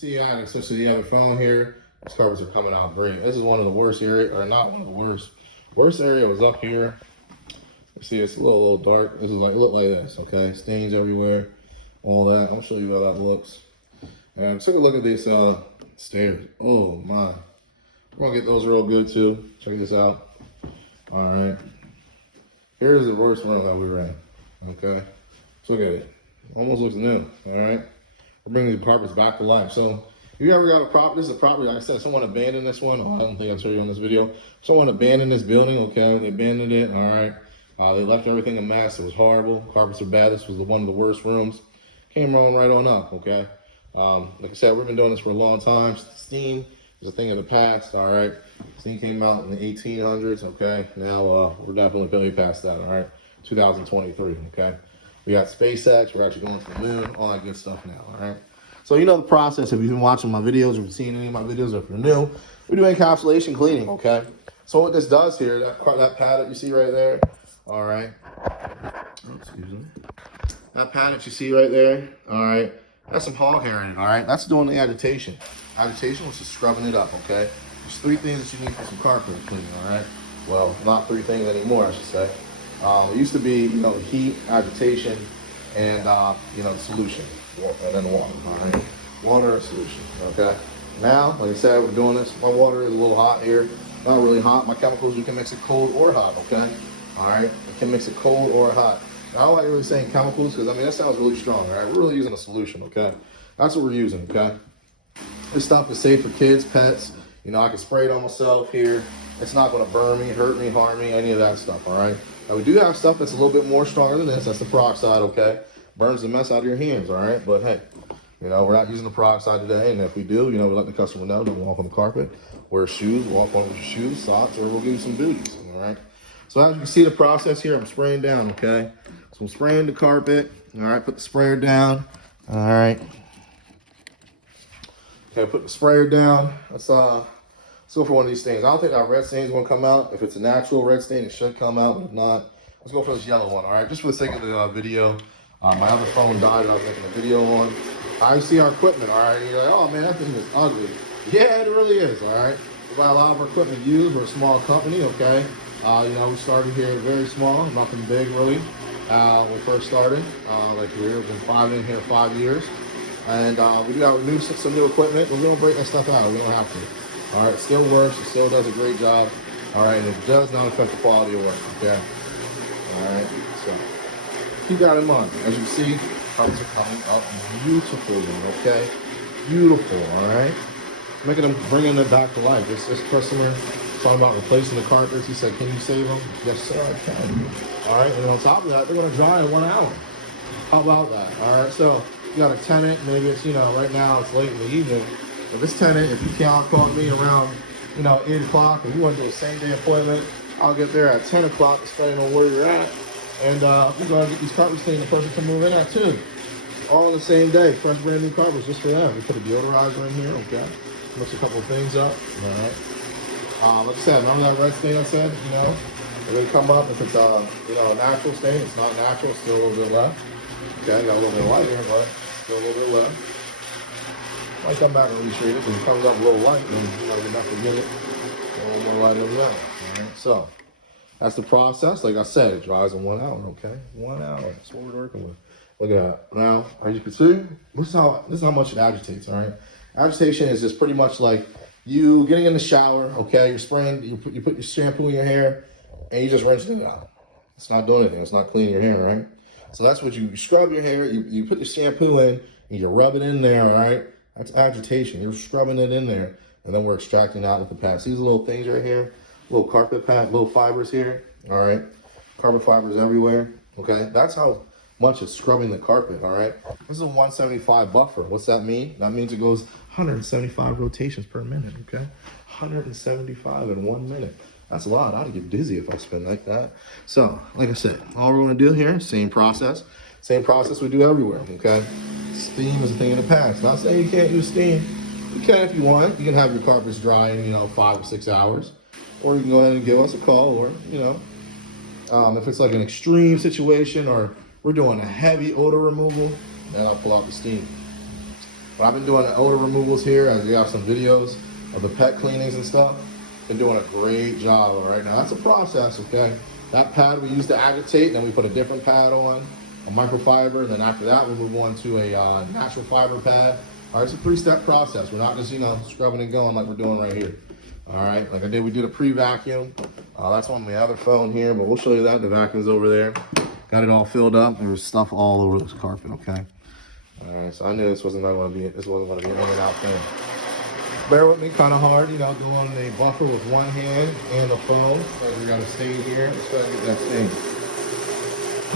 see attic, especially you have a phone here. These carpets are coming out great. This is one of the worst area, or not one of the worst. Worst area was up here. You see, it's a little dark. This is like, it looked like this, okay? Stains everywhere, all that. I'll show you how that looks. And take a look at these stairs. Oh my. We're gonna get those real good too. Check this out. All right. Here's the worst room that we were in. Okay. So look at it. Almost looks new. All right. We're bringing the carpets back to life. So if you ever got a property, this is a property, like I said, someone abandoned this one. Oh, I don't think I'll show you on this video. Someone abandoned this building. Okay. They abandoned it. All right. They left everything a mess. It was horrible. Carpets are bad. This was one of the worst rooms. Came right on up. Okay. Like I said, we've been doing this for a long time. Steam is a thing of the past. All right. Steam came out in the 1800s. Okay. Now we're definitely way past that. All right. 2023. Okay. We got SpaceX. We're actually going to the moon. All that good stuff now. All right. So you know the process. If you've been watching my videos, or if you've seen any of my videos, or if you're new, we do encapsulation cleaning. Okay. So what this does here, that pad that you see right there. All right. Oh, excuse me. That pad that you see right there. All right. That's some hog hair in it. All right. That's doing the agitation. Agitation was just scrubbing it up. Okay. There's 3 things that you need for some carpet cleaning. All right. Well, not 3 things anymore, I should say. It used to be, you know, heat, agitation, and, you know, the solution, and then water, all right? Water and solution, okay? Now, like I said, we're doing this. My water is a little hot here. Not really hot. My chemicals, you can mix it cold or hot, okay? All right? You can mix it cold or hot. Now, I don't like really saying chemicals because, I mean, that sounds really strong, all right? We're really using a solution, okay? That's what we're using, okay? This stuff is safe for kids, pets. You know, I can spray it on myself here. It's not going to burn me, hurt me, harm me, any of that stuff, all right? Now, we do have stuff that's a little bit more stronger than this. That's the peroxide, okay? Burns the mess out of your hands, all right? But, hey, you know, we're not using the peroxide today. And if we do, you know, we let the customer know. Don't walk on the carpet. Wear shoes. Walk on with your shoes, socks, or we'll give you some booties, all right? So as you can see the process here, I'm spraying down, okay? So I'm spraying the carpet, all right? Put the sprayer down, all right? Okay, put the sprayer down. Let's go for one of these things. I don't think our red stain is going to come out. If it's a natural red stain, it should come out. But if not, let's go for this yellow one, all right? Just for the sake of the video. My other phone died that I was making a video on. I see our equipment, all right? And you're like, oh, man, that thing is ugly. Yeah, it really is, all right? We got a lot of our equipment used. We're a small company, okay? You know, we started here very small, nothing big, really, when we first started. Like, we've been in here 5 years. And we do have some new equipment, but we don't break that stuff out. We don't have to. All right, still works, it still does a great job. All right, and it does not affect the quality of work, okay? All right, so keep that in mind. As you can see, carpets are coming up beautifully, okay? Beautiful, all right? Bringing them back to life. This customer talking about replacing the carpets. He said, can you save them? Yes, sir, I can. All right, and on top of that, they're gonna dry in 1 hour. How about that? All right, so you got a tenant, maybe it's, you know, right now it's late in the evening. If this tenant, if you can't call me around, you know, 8 o'clock, and you want to do a same-day appointment, I'll get there at 10 o'clock, depending on where you're at, and we're going to get these carpets cleaned. The person can move in at 2. All on the same day, fresh brand new carpets just for them. We put a deodorizer in here, okay? Mix a couple of things up, all right? Like I said, remember that red stain I said, you know? If they come up, if it's, you know, a natural stain, it's not natural, still a little bit left. Okay, got a little bit of light here, but still a little bit left. Might come back and retreat it because it comes up a little light and you know, you're not going to get it. A little more light than that. All right, so that's the process. Like I said, it dries in 1 hour, okay? 1 hour. That's what we're working with. Look at that. Now, as you can see, this is how much it agitates, all right? Agitation is just pretty much like you getting in the shower, okay? You're spraying, you put your shampoo in your hair, and you just rinsing it out. It's not doing anything. It's not cleaning your hair, right? So that's what you scrub your hair. You put the shampoo in, and you rub it in there, all right? That's agitation. You're scrubbing it in there, and then we're extracting out with the pads. These little things right here, little carpet pad, little fibers here, all right? Carpet fibers everywhere, okay? That's how much it's scrubbing the carpet, all right? This is a 175 buffer. What's that mean? That means it goes 175 rotations per minute, okay? 175 in 1 minute. That's a lot. I'd get dizzy if I spin like that. So, like I said, all we're gonna do here, same process. Same process we do everywhere, okay? Steam is a thing in the past. Not saying you can't use steam. You can if you want. You can have your carpets dry in, you know, 5 or 6 hours. Or you can go ahead and give us a call, or, you know, if it's like an extreme situation or we're doing a heavy odor removal, then I'll pull out the steam. But I've been doing the odor removals here, as we have some videos of the pet cleanings and stuff. Been doing a great job right now. That's a process, okay? That pad we used to agitate, then we put a different pad on, a microfiber, and then after that we move on to a natural fiber pad. All right, it's a 3-step process. We're not just, scrubbing and going like we're doing right here. All right, like I did, we did a pre-vacuum. That's on my other phone here, but we'll show you that. The vacuum's over there. Got it all filled up. There was stuff all over this carpet, okay? All right, so I knew this wasn't going to be an in and out thing. Bear with me, kind of hard, doing a buffer with one hand and the phone. So we got to stay here. Let's try to get that stain.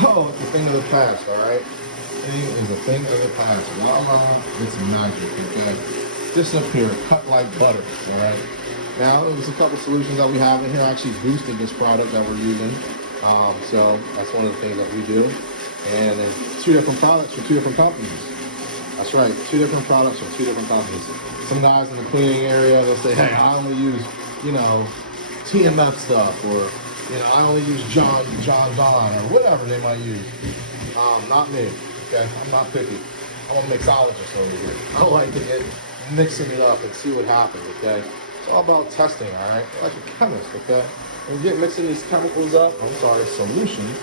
Oh, it's a thing of the past, all right? Thing is a thing of the past. It's magic, okay? This up here, cut like butter, all right? Now, there's a couple solutions that we have in here. I actually boosted this product that we're using. So that's one of the things that we do. And there's 2 different products from 2 different companies. That's right, 2 different products from 2 different companies. Some guys in the cleaning area, they'll say, hey, I only use, TMF stuff, or, I only use John Don, or whatever they might use. Not me, okay? I'm not picky. I'm a mixologist over here. I like to get mixing it up and see what happens, okay? It's all about testing, all right? Like a chemist, okay? When you get mixing these chemicals up, solutions.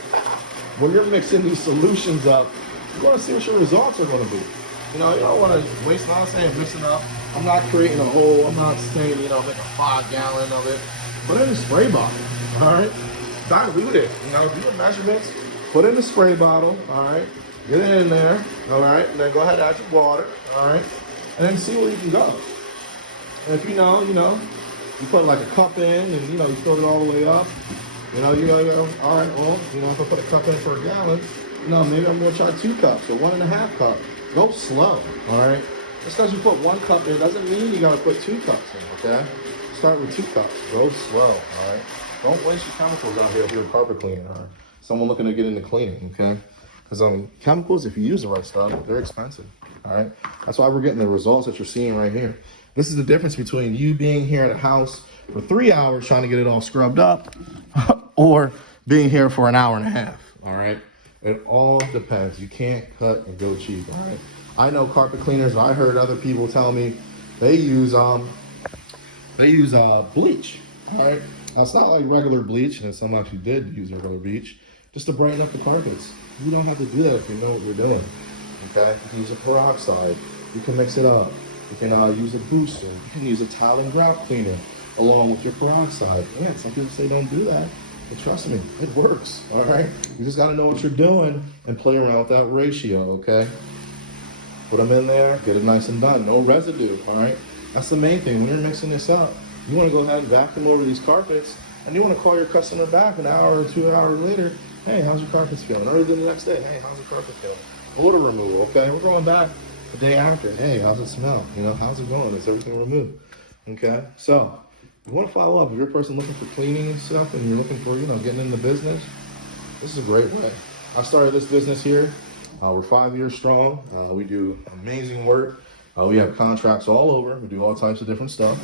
When you're mixing these solutions up, you want to see what your results are going to be. You don't want to waste, I'm not saying mixing up. I'm not creating a whole, I'm not saying, make a 5-gallon of it. Put it in a spray bottle, all right? Dilute it, do your measurements, put it in the spray bottle, all right? Get it in there, all right? And then go ahead and add your water, all right? And then see where you can go. And if you put like a cup in and, you fill it all the way up, all right, well, if I put a cup in for a gallon, maybe I'm gonna try 2 cups or 1.5 cups. Go slow, all right? Just because you put 1 cup in doesn't mean you gotta put 2 cups in, okay? Start with 2 cups, go slow, all right? Don't waste your chemicals out here if you're a carpet cleaner or someone looking to get into cleaning, okay? Because chemicals, if you use the right stuff, they're expensive, all right? That's why we're getting the results that you're seeing right here. This is the difference between you being here at a house for 3 hours trying to get it all scrubbed up or being here for an hour and a half, all right? It all depends. You can't cut and go cheap, all right? I know carpet cleaners. I heard other people tell me they use bleach, all right? Now, it's not like regular bleach, and some actually did use regular bleach, just to brighten up the carpets. You don't have to do that if you know what you're doing, okay? You can use a peroxide. You can mix it up. You can use a booster. You can use a tile and grout cleaner along with your peroxide. Yeah, some people say don't do that. But trust me, it works, all right? You just gotta know what you're doing and play around with that ratio, okay? Put them in there, get it nice and done. No residue, all right? That's the main thing. When you're mixing this up, you wanna go ahead and vacuum over these carpets, and you wanna call your customer back an hour or 2 hours later. Hey, how's your carpets feeling? Or even the next day, hey, how's your carpet feeling? Odor removal, okay? We're going back the day after. Hey, how's it smell? How's it going? Is everything removed? Okay, so you want to follow up. If you're a person looking for cleaning and stuff and you're looking for, getting in the business, this is a great way. I started this business here. We're 5 years strong. We do amazing work. We have contracts all over. We do all types of different stuff.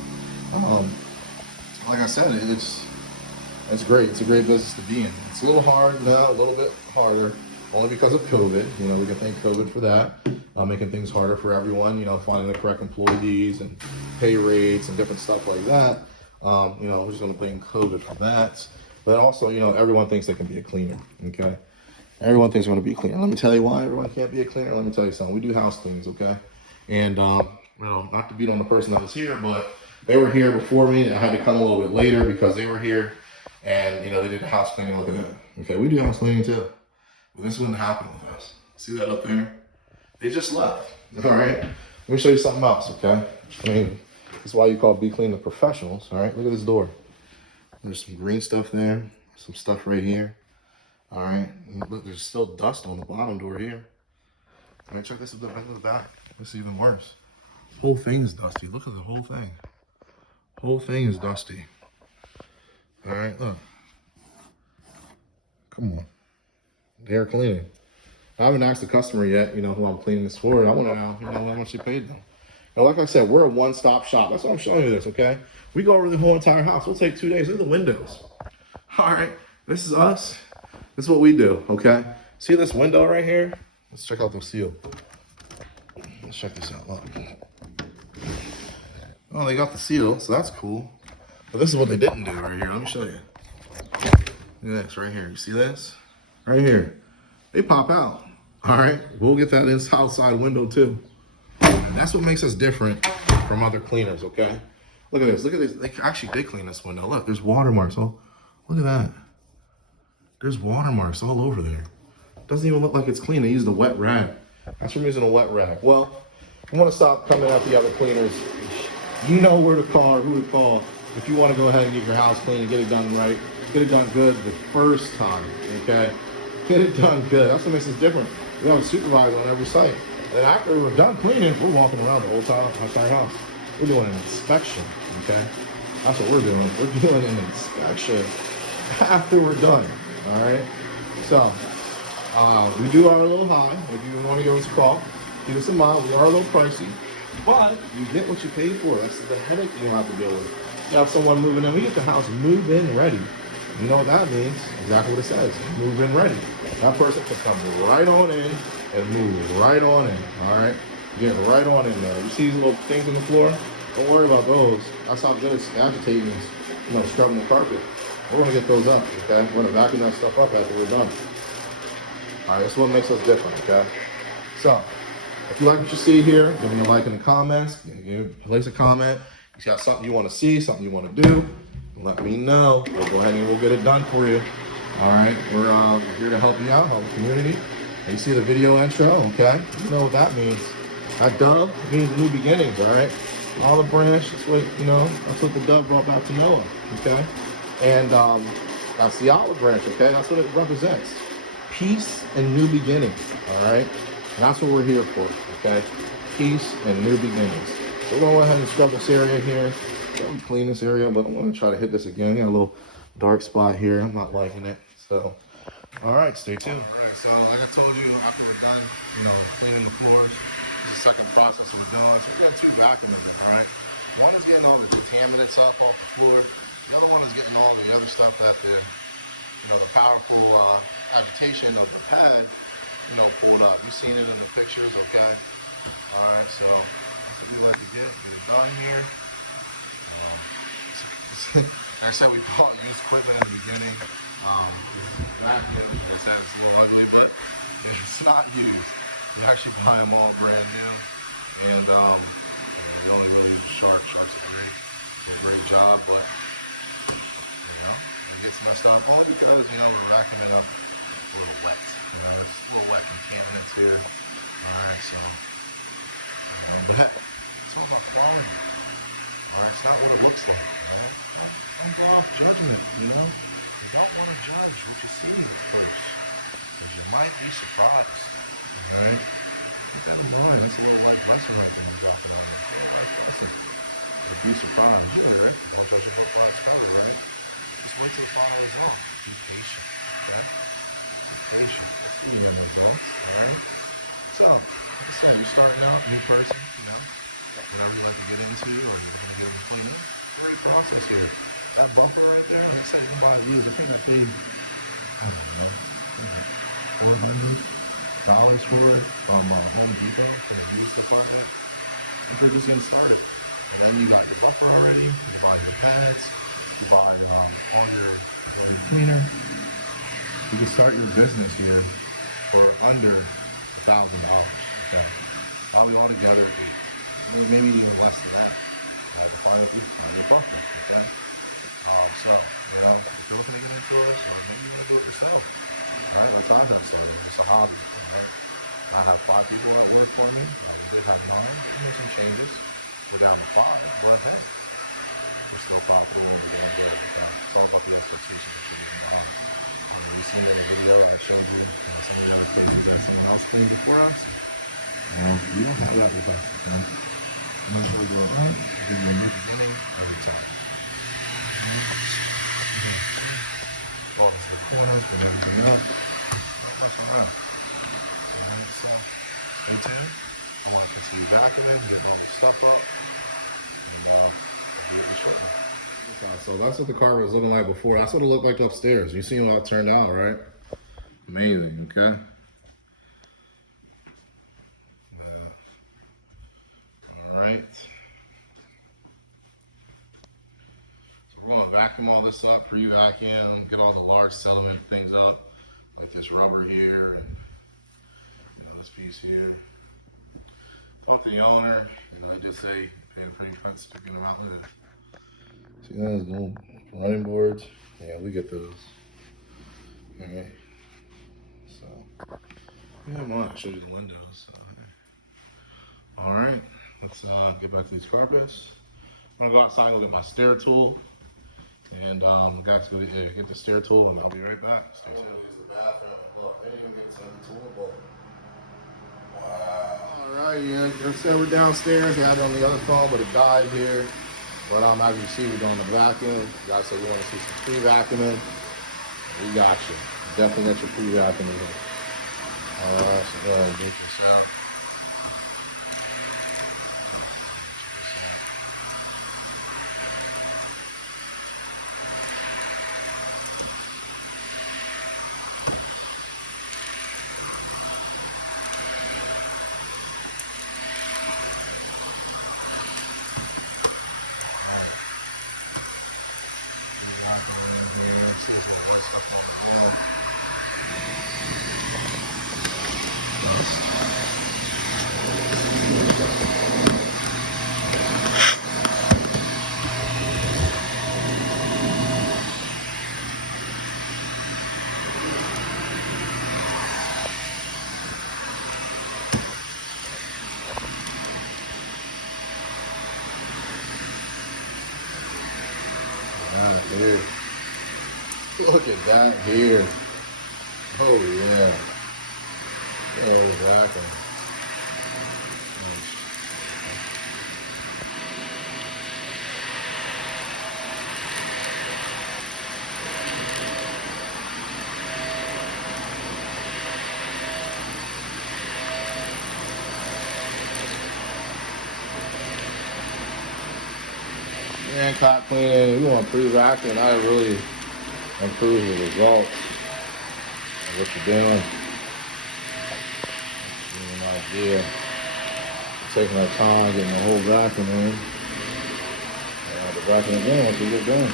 Like I said, it's great. It's a great business to be in. It's a little hard now, a little bit harder, only because of COVID. We can thank COVID for that, making things harder for everyone, finding the correct employees and pay rates and different stuff like that. We're just going to blame COVID for that. But also, everyone thinks they can be a cleaner, okay? Everyone thinks they're going to be a cleaner. Let me tell you why everyone can't be a cleaner. Let me tell you something. We do house cleans, okay? And, not to beat on the person that was here, but they were here before me. I had to come a little bit later because they were here. And, they did the house cleaning. Look at that. Okay, we do house cleaning too. But this wouldn't happen with us. See that up there? They just left, all right? Let me show you something else, okay? That's why you call Be Clean the professionals, all right? Look at this door. There's some green stuff there, some stuff right here, all right? And look, there's still dust on the bottom door here. All right, check this at the back. This is even worse. The whole thing is dusty. Look at the whole thing. Whole thing is dusty. All right, look. Come on. They're cleaning. I haven't asked the customer yet, who I'm cleaning this for. I want to know, how much they paid them. Now, like I said, we're a one-stop shop. That's why I'm showing you this, okay? We go over the whole entire house. We'll take 2 days. Look at the windows. All right, this is us. This is what we do, okay? See this window right here? Let's check out the seal. Let's check this out. Look. Oh, they got the seal, so that's cool. But this is what they didn't do right here. Let me show you. Look at this right here. You see this? Right here. They pop out. All right. We'll get that outside window too. And that's what makes us different from other cleaners, okay? Look at this. Look at this. They actually did clean this window. Look, there's watermarks. Oh, look at that. There's watermarks all over there. Doesn't even look like it's clean. They used a wet rag. That's from using a wet rag. Well, I want to stop coming at the other cleaners. You know where to call or who to call if you want to go ahead and get your house clean and get it done right. Get it done good the first time, okay? Get it done good. That's what makes us different. We have a supervisor on every site. And after we're done cleaning, we're walking around the whole time, entire house. We're doing an inspection, okay? That's what we're doing. We're doing an inspection after we're done, all right? So, we do are a little high. If you want to give us a call, give us a mile. We are a little pricey, but you get what you pay for. That's the headache you don't have to deal with. You have someone moving in. We get the house move in ready. You know what that means? Exactly what it says. Move in ready. That person can come right on in and move right on in. All right? Get right on in there. You see these little things on the floor? Don't worry about those. That's how good it's agitating is, scrubbing the carpet. We're gonna get those up, okay? We're gonna vacuum that stuff up after we're done. All right, that's what makes us different, okay? So, if you like what you see here, give me a like in the comments. Place a comment. If you got something you want to see, something you want to do, let me know. We'll go ahead and we'll get it done for you. All right, we're here to help you out, help the community. And you see the video intro, okay? You know what that means. That dove means new beginnings, all right? All the branch, that's what, that's what the dove brought back to Noah, okay? And that's the olive branch, okay? That's what it represents. Peace and new beginnings, all right? And that's what we're here for, okay? Peace and new beginnings. So we're gonna go ahead and scrub this area here. We'll clean this area, but I'm gonna try to hit this again. Got a little dark spot here. I'm not liking it. So, all right, stay tuned. All right, so like I told you, after we're done, cleaning the floors, this is the second process we're doing. So we got two vacuums, all right? One is getting all the contaminants up off the floor. The other one is getting all the other stuff that the powerful agitation of the pad, pulled up. You've seen it in the pictures, okay? All right, so that's what we like to get it done here. Like I said, we bought used equipment in the beginning. Back then, it's a little ugly, but it's not used. We actually buy them all brand new, and the only really Sharks are great. Do a great job, but it gets messed up only because we're vacuuming up a little wet. There's a little wet contaminants here. All right, so but it's all about quality. All right, it's not what it looks like. Don't go off judging it. You don't want to judge what you see first, because you might be surprised. All right, keep that in mind. That's a little life lesson right there we're dropping on you. Listen, be surprised. You're right. Don't judge a book by its cover, right? Just wait till the fire is on. Be patient. Okay? Be patient. That's what you need, bro. All right. So, like I said, you're starting out, new person. Whatever you like to get into, or you're going to get into cleaning. Great process here. That buffer right there, like I said, you can buy these. If you're not paid, I don't know, $400 for it from Home Depot for the used department. If you're just getting started. And then you got your buffer already, you buy your pads, you buy all your cleaner. You can start your business here for under $1,000. Okay. Probably all together maybe even less than that. To find your buffer. Okay. So, if you're looking to get into this, or maybe you're gonna do it yourself. All right, that's how I have started. It's a hobby. All right. I have 5 people that work for me. We did have an owner. We made some changes. We're down to 5. We're on 10. We're still profitable and we're doing good. It's all about the expectations that you're using on. We seen the video I showed you some of the other cases that someone else cleaned before us. We don't have that with us. Okay? Make sure we do it right. Give you a new beginning every time. All these corners, put everything up. Don't mess around. Stay tuned. I want to continue vacuuming, getting all the stuff up, and I'll do it shortly. So that's what the car was looking like before. That's what it looked like upstairs. You see how it turned out, right? Amazing, okay? right. So we're going to vacuum all this up, pre-vacuum, get all the large sediment things up, like this rubber here and this piece here. Talk to the owner, and I did say pay a pretty price sticking them out there. See those little running boards? Yeah, we get those. Alright. So yeah, I showed you the windows. So. Alright, let's get back to these carpets. I'm gonna go outside and go get my stair tool. And got to go get the stair tool, and I'll be right back. Stay tuned. Use the bathroom and look, they didn't even get to the tool bowl. Wow. Alright, yeah, like I said, we're downstairs. We had it on the other phone, but it died here. But as you see, we're doing the vacuum. You guys said we want to see some pre-vacuuming. We got you. Definitely got your pre-vacuuming here. Alright, so go ahead and get this out. Here. Look at that here. Oh yeah. Oh, exactly. Nice. Hancock cleaning, we want pre-vacuum, that really improves the results of what you're doing. That's an idea. Taking our time, getting the whole vacuum in. And the vacuum again once we get done.